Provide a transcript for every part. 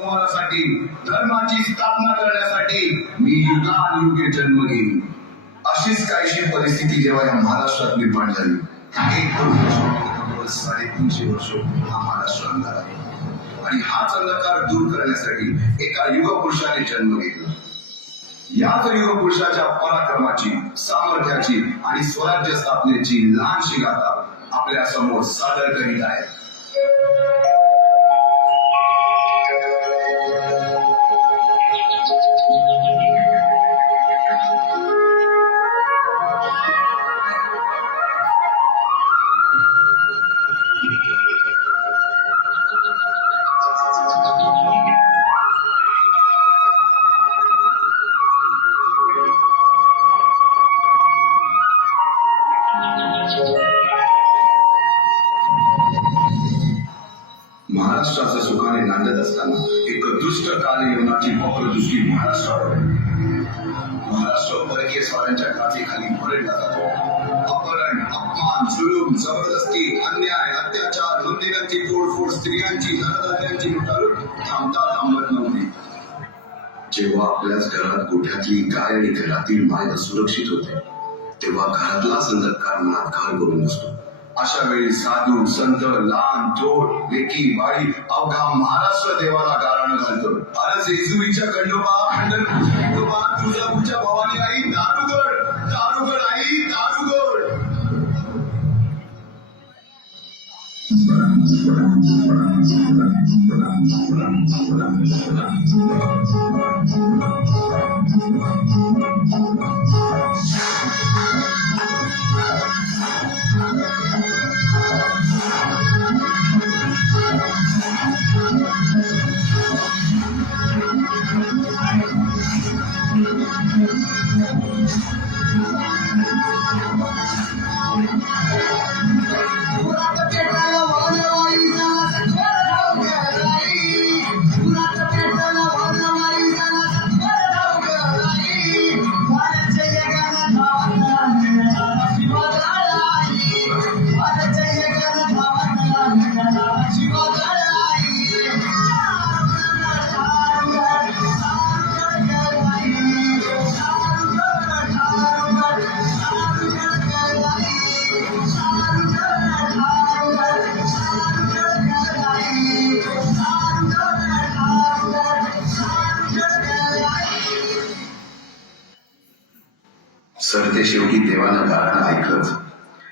समाजासाठी धर्माची स्थापना करण्यासाठी मी युगानुयुगे जन्म घेईन. अशीच काहीशी परिस्थिती जेव्हा या महाराष्ट्रात निर्माण झाली. एक वर्ष, साडेतीनशे वर्ष हा महाराष्ट्र अंधार आहे. आणि हाच अंधकार दूर करण्यासाठी एका युगपुरुषाने जन्म घेतला. याच युगपुरुषाच्या पराक्रमाची सामर्थ्याची आणि स्वराज्य स्थापनेची लहानशी गाथा आपल्यासमोर सादर करीत आहेत. महाराष्ट्राचं सुखाने नांदत असताना एक दुष्ट कालयवनाची वक्रदृष्टी महाराष्ट्रावर महाराष्ट्र परकीय स्वाऱ्यांच्या काठीखाली पडला जातो. अपहरण अपमान जुलूम जबरदस्ती अन्याय अत्याचार मंदिरांची तोडफोड स्त्रियांची नरदात्यांची लुटालूट थांबता थांबत नव्हती. जेव्हा आपल्याच घरात गोठ्यातली गाय आणि घरातील माय सुरक्षित होते तेव्हा घरातला अंधकार मनात घर करून बसतो. अशा वेळी साधू संत लहान थोर लेकी बाळी अवघा महाराष्ट्र देवाला गाराण घालतो अरे जेजुरीच्या खंडोबा खंडन खंडोबा तुळजापूरच्या भवानी आई दारुगड दारुगड आई दारुगड. ते शेवटी देवानं गाणं ऐकलंच.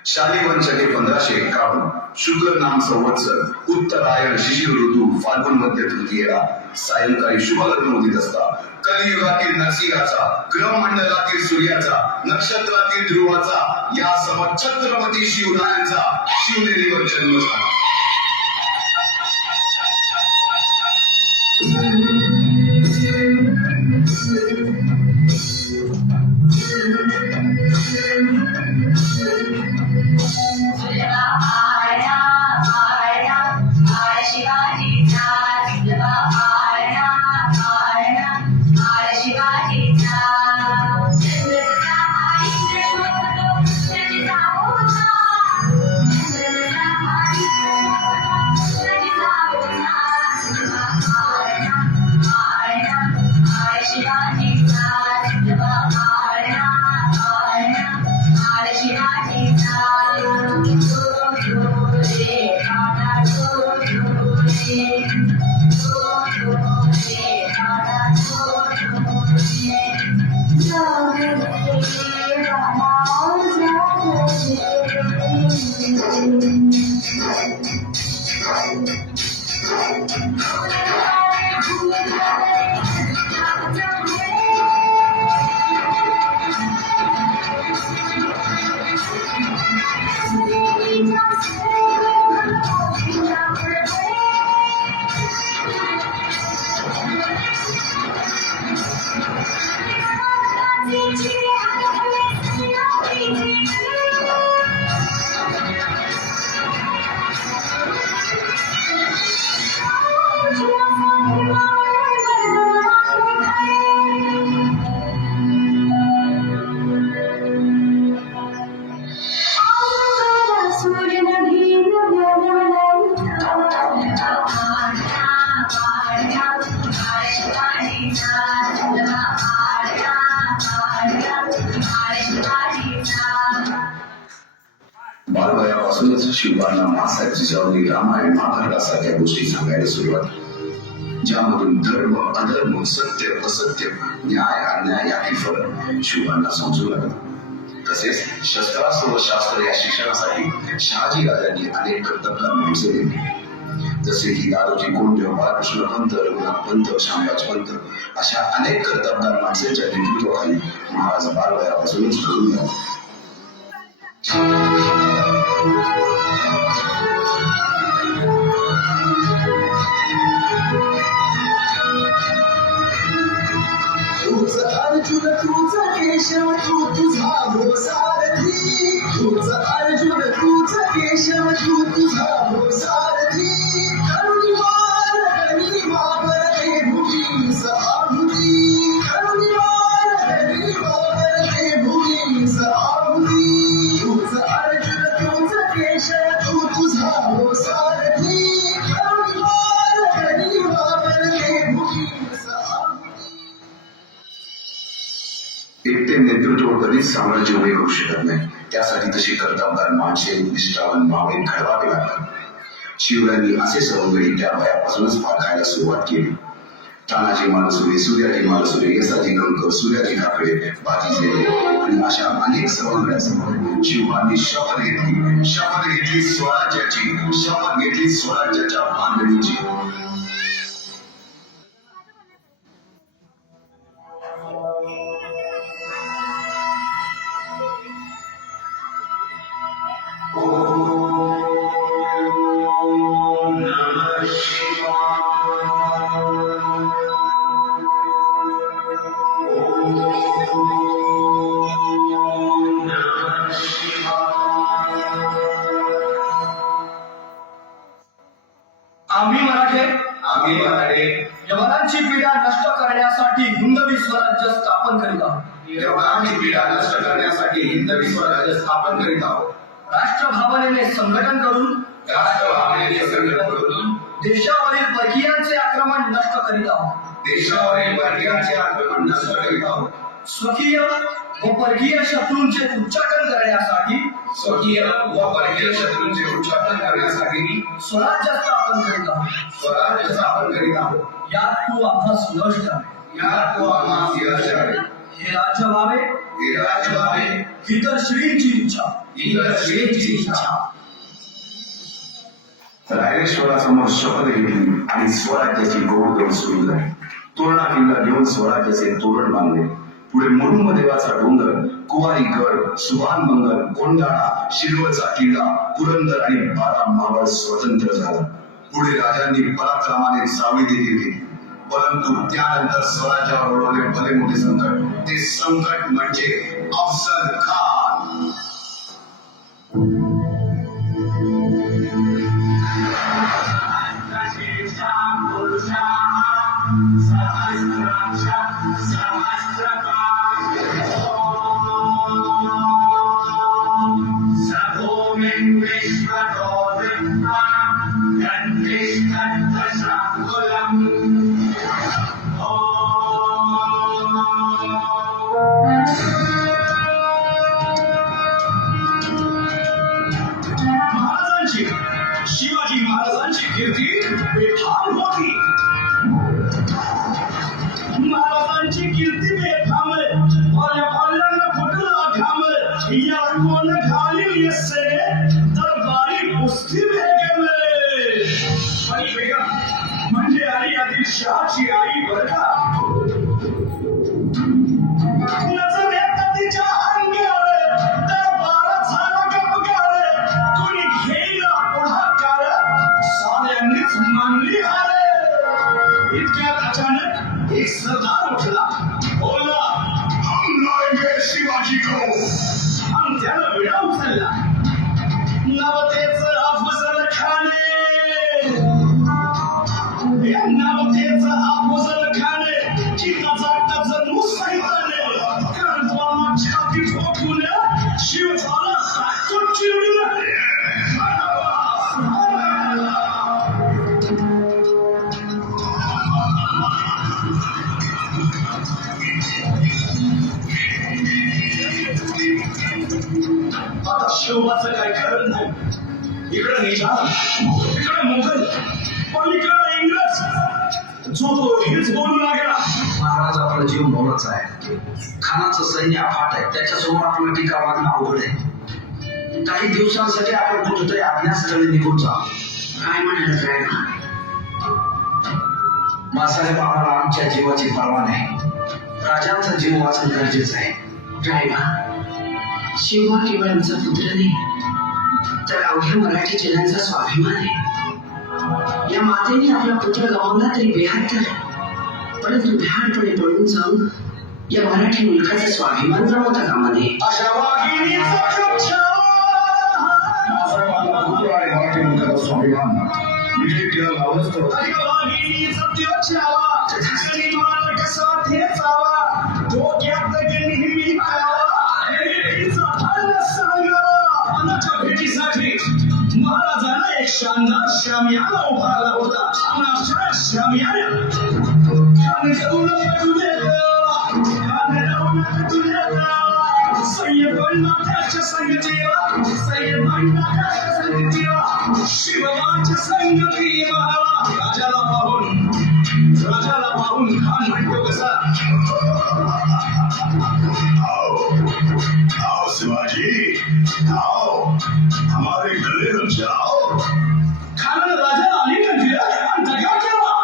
शालिवंशके पंधराशे एकावन्न शुक्ल नाम संवत्सर उत्तरायण शिशिर ऋतू फाल्गुन मध्य तृतीयेला सायंकाळी शुभलग्न उदित असता. कलियुगातील नरसिंहाचा ग्रहमंडलातील सूर्याचा नक्षत्रातील ध्रुवाचा या सम छत्रपती शिवरायांचा शिवनेरीवर जन्म झाला Thank you. शिवांना मासात जिजावली रामायण महाभारतासारख्या गोष्टी सांगायला सुरुवात ज्यामधून धर्म अधर्म सत्य असत्य न्याय अन्याय यातील फरक शिवांना समजू लागला. तसेच शस्त्रास्त्र शास्त्र या शिक्षणासाठी शहाजी राजांनी अनेक कर्तबगार माणसे दिली जसे की दादोजी कोंड बाळकृष्ण पंत रघुनाथ पंत शामराज पंत अशा अनेक कर्तबगार माणसांच्या नेतृत्वाखाली महाराज बालवयापासूनच घडून गेला अर्जुन तूच केशव तू तुझा हो सारथी तूच अर्जुन तूच केशव तू तुझा हो सारथी अर्जुन त्यासाठी तशी कर्तबगार माणसे निष्ठावान लागतात शिवरायांनी असे सवंगडी त्या वयापासूनच पाखायला सुरुवात केली. तानाजी मालसुरे सूर्याजी मालसुरे यसाजी कंकर सूर्याजी काकडे बाजीचे आणि अशा अनेक सवंगड्यासमोर शिवांनी शपथ घेतली. शपथ घेतली स्वराज्याची शपथ घेतली स्वराज्याच्या बांधणीची स्वराज्य स्थापन करीत आहोत. राष्ट्रभावनेने संघटन करून राष्ट्रभावनेचे संघटन करून देशावरील परकीयांचे आक्रमण नष्ट करीत आहोत. देशावरील वर्गाचे आक्रमण नष्ट करीत आहोत. स्वकीय व परकीय शत्रूंचे उच्चाटन करण्यासाठी स्वकीय व परकीय शत्रूंचे उच्चाटन करण्यासाठी स्वराज्य स्थापन करीत आहोत. स्वराज्य स्थापन करीत आहोत. यात तू आम्हास यश द्यावे. यात तो आम्हास यश हे राज्य व्हावे हे राज्य व्हावे ही तर श्रींची इच्छा ही तर श्रींची इच्छा रायरेश्वरासमोर शपथ घेतली आणि स्वराज्याची गौरव सुरू झाली. तोरणा किल्ला घेऊन स्वराज्याचे तोरण बांधले. पुढे मुरुंब देवाचा डोंगर कुवारी गड सुभान मंगल कोंडाणा शिरवळचा किल्ला पुरंदर आणि बारा मावळ स्वतंत्र झाला. पुढे राजांनी पराक्रमाने सावळी दिली परंतु त्यानंतर स्वराज्यावर ओढवले भले मोठे संकट. ते संकट म्हणजे अफजल खान. म्हणजे आणि म्हणजे आई आधी शहाची आई बरं का शिवाचं काय खरं नाही. इकडे निजाम तिकडे मोगल पलीकडे इंग्रज. जो तो हेच बोलू लागला. महाराज आपला जीव मोलाच आहे. खानाचं सैन्य अफाट आहे. त्याच्यासमोर आपलं टीका वागणं अवघड आहे. काही दिवसांसाठी आपण कुठेतरी अज्ञातस्थळी निघून जा. काय म्हणाल रायबा मासाहेब आम्हाला आमच्या जीवाची पर्वा नाही. राजांचा जीव वाचणं गरजेचं आहे. शिवबा केवळ आमचा पुत्र नाही. तर अवघ्या मराठी जनांचा स्वाभिमान आहे. या मातेने आपला पुत्र गमावला तरी बेहत्तर परंतु भ्याडपणे पळून जाऊन या मराठी मुलखाचा स्वाभिमान गमावता कामा नये. स्वाभिमान विजय केला तर शानदार शामियाना उभारला होता आणि अशा शामियाना खाने जाऊन पेटू देवा खाने जाऊन पेटू देवा सय्यदांना त्याच्या संगतीला सय्यदांना त्याच्या संगतीला शिवराच्या संगतीला राजाला पाहून राजाला पाहून खान म्हणतो कसा आओ शिवाजी आओ हमारे गले लग जाओ खानानं राजाला अनेक आणि केला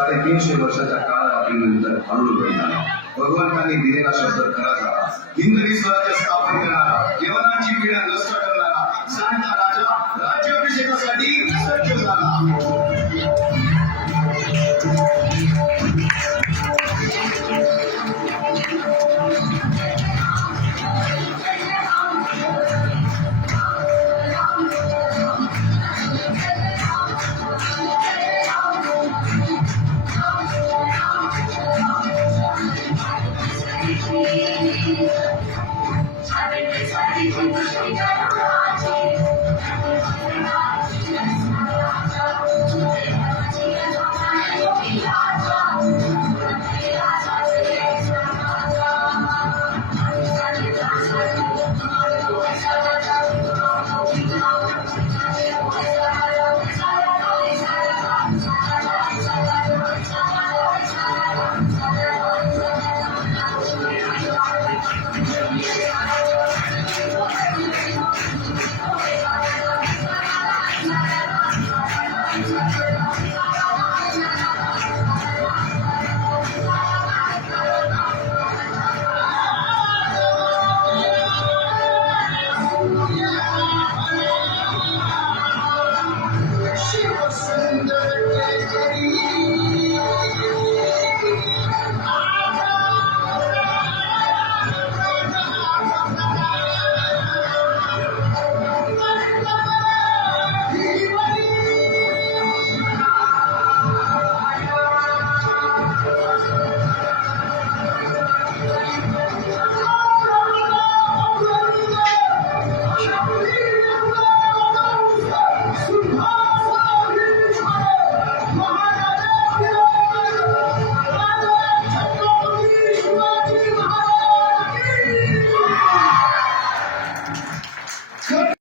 साडेतीनशे वर्षाच्या काळानंतर हळूहळू घडणार भगवंतांनी दिलेला शब्द खरा झाला. हिंदवी स्वराज्य स्थापन करणारा यवनाची पिढ्या नष्ट करणारा जाणता राजा राज्याभिषेकासाठी सज्ज झाला.